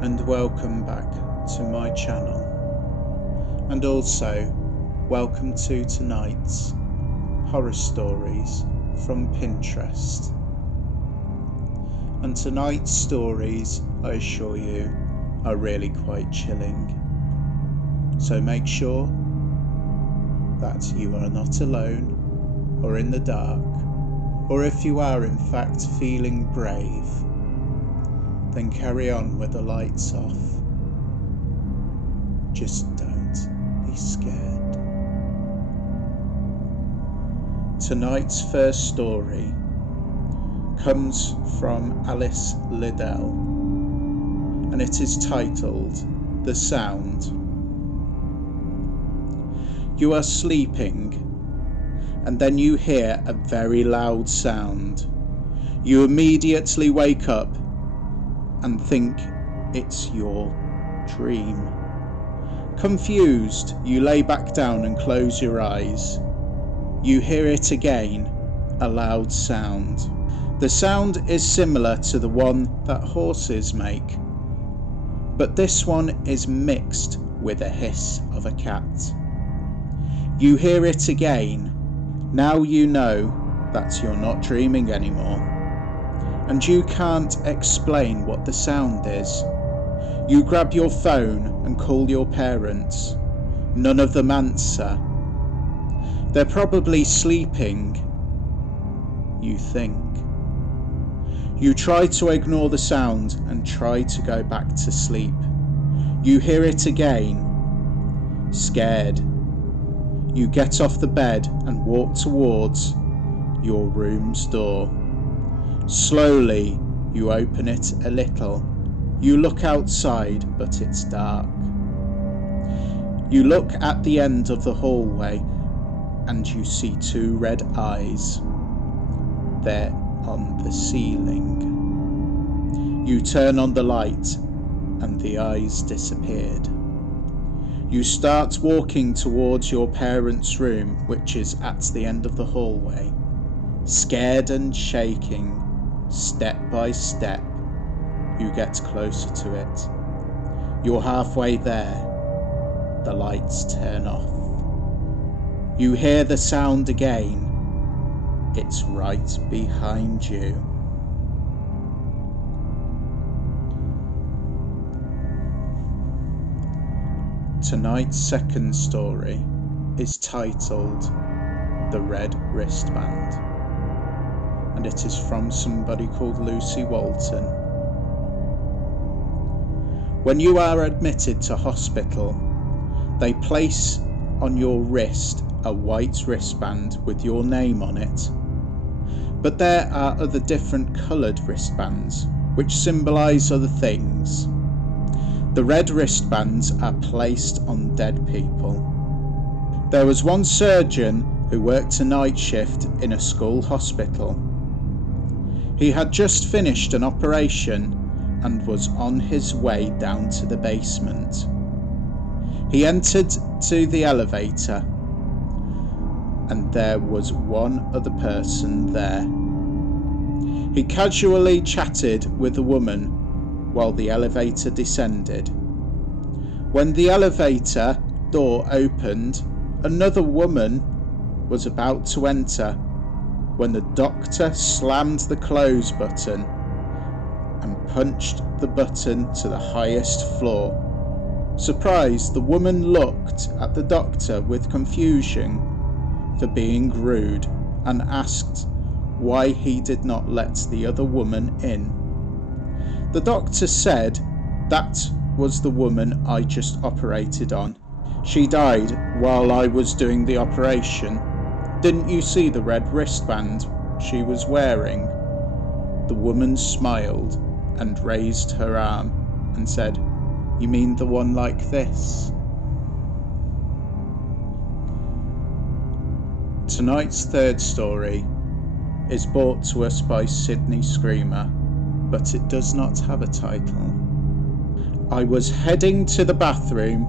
and welcome back to my channel, and also welcome to tonight's horror stories from Pinterest. And tonight's stories, I assure you, are really quite chilling, so make sure that you are not alone or in the dark, or if you are in fact feeling brave, then carry on with the lights off. Just don't be scared. Tonight's first story comes from Alice Liddell, and it is titled The Sound. You are sleeping, and then you hear a very loud sound. You immediately wake up and think it's your dream. Confused, you lay back down and close your eyes. You hear it again, a loud sound. The sound is similar to the one that horses make, but this one is mixed with a hiss of a cat. You hear it again. Now you know that you're not dreaming anymore, and you can't explain what the sound is. You grab your phone and call your parents. None of them answer. They're probably sleeping, you think. You try to ignore the sound and try to go back to sleep. You hear it again. Scared, you get off the bed and walk towards your room's door. Slowly, you open it a little. You look outside, but it's dark. You look at the end of the hallway and you see two red eyes. They're on the ceiling. You turn on the light and the eyes disappeared. You start walking towards your parents' room, which is at the end of the hallway. Scared and shaking, step by step, you get closer to it. You're halfway there. The lights turn off. You hear the sound again. It's right behind you. Tonight's second story is titled The Red Wristband, and it is from somebody called Lucy Walton. When you are admitted to hospital, they place on your wrist a white wristband with your name on it. But there are other different coloured wristbands which symbolise other things. The red wristbands are placed on dead people. There was one surgeon who worked a night shift in a school hospital. He had just finished an operation and was on his way down to the basement. He entered to the elevator, and there was one other person there. He casually chatted with a woman while the elevator descended. When the elevator door opened, another woman was about to enter when the doctor slammed the close button and punched the button to the highest floor. Surprised, the woman looked at the doctor with confusion for being rude and asked why he did not let the other woman in. The doctor said, "That was the woman I just operated on. She died while I was doing the operation. Didn't you see the red wristband she was wearing?" The woman smiled and raised her arm and said, "You mean the one like this?" Tonight's third story is brought to us by Sydney Screamer, but it does not have a title. I was heading to the bathroom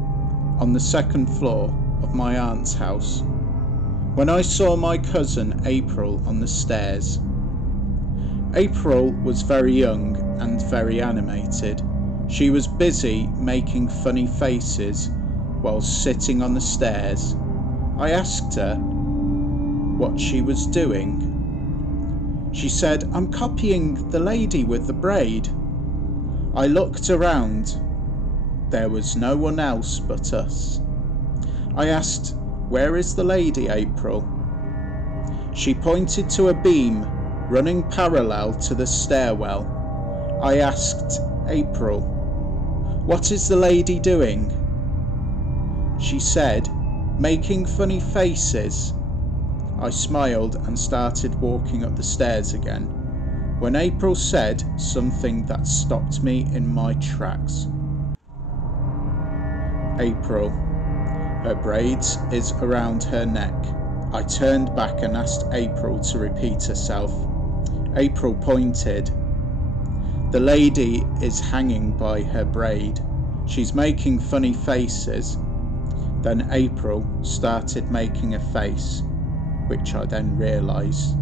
on the second floor of my aunt's house when I saw my cousin April on the stairs. April was very young and very animated. She was busy making funny faces while sitting on the stairs. I asked her what she was doing. She said, "I'm copying the lady with the braid." I looked around. There was no one else but us. I asked, "Where is the lady, April?" She pointed to a beam running parallel to the stairwell. I asked April, "What is the lady doing?" She said, "Making funny faces." I smiled and started walking up the stairs again, when April said something that stopped me in my tracks. April, her braids is around her neck. I turned back and asked April to repeat herself. April pointed. The lady is hanging by her braid. She's making funny faces. Then April started making a face, which I then realised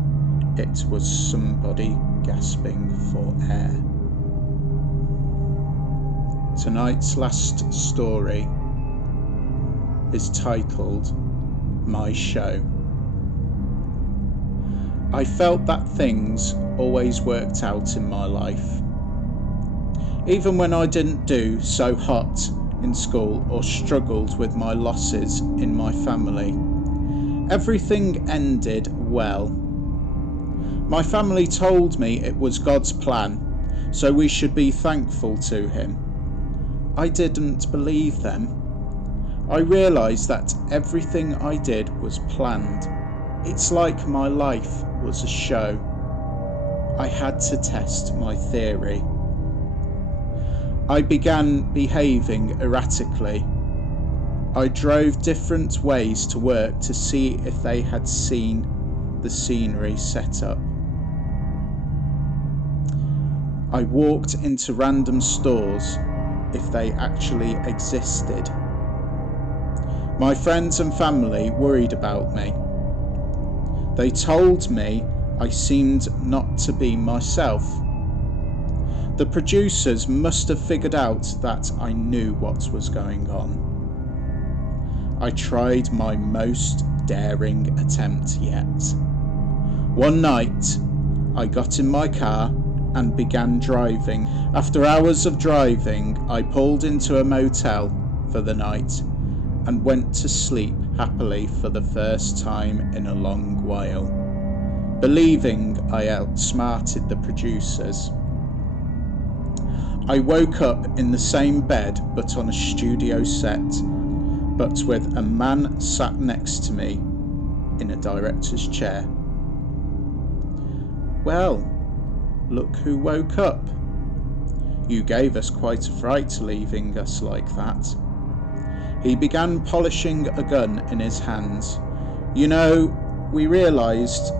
it was somebody gasping for air. Tonight's last story is titled My Show. I felt that things always worked out in my life. Even when I didn't do so hot in school or struggled with my losses in my family, everything ended well. My family told me it was God's plan, so we should be thankful to Him. I didn't believe them. I realised that everything I did was planned. It's like my life was a show. I had to test my theory. I began behaving erratically. I drove different ways to work to see if they had seen the scenery set up. I walked into random stores if they actually existed. My friends and family worried about me. They told me I seemed not to be myself. The producers must have figured out that I knew what was going on. I tried my most daring attempt yet. One night, I got in my car and began driving. After hours of driving, I pulled into a motel for the night and went to sleep happily for the first time in a long while, believing I outsmarted the producers. I woke up in the same bed but on a studio set, but with a man sat next to me in a director's chair. Well, look who woke up. You gave us quite a fright leaving us like that. He began polishing a gun in his hands. You know, we realised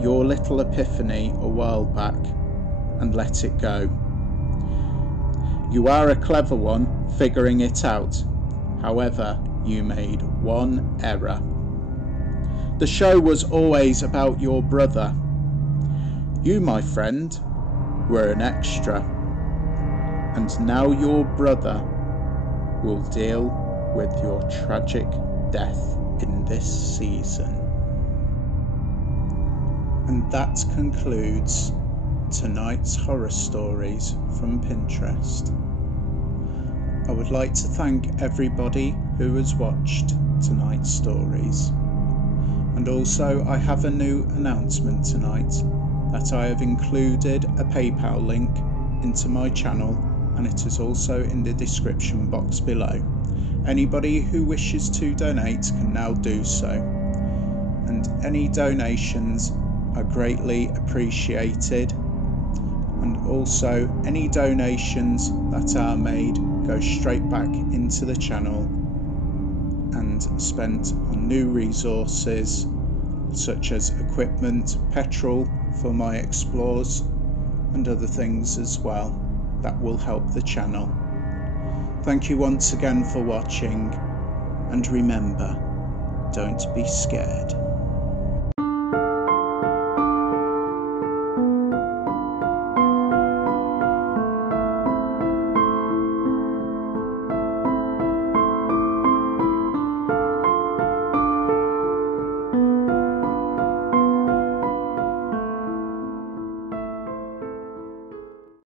your little epiphany a while back and let it go. You are a clever one figuring it out. However, you made one error. The show was always about your brother. You, my friend, were an extra. And now your brother will deal with your tragic death in this season. And that concludes tonight's horror stories from Pinterest. I would like to thank everybody who has watched tonight's stories. And also I have a new announcement tonight, that I have included a PayPal link into my channel, and it is also in the description box below. Anybody who wishes to donate can now do so, and any donations are greatly appreciated, and also any donations that are made go straight back into the channel and spent on new resources such as equipment, petrol for my explores and other things as well that will help the channel. Thank you once again for watching, and remember, don't be scared.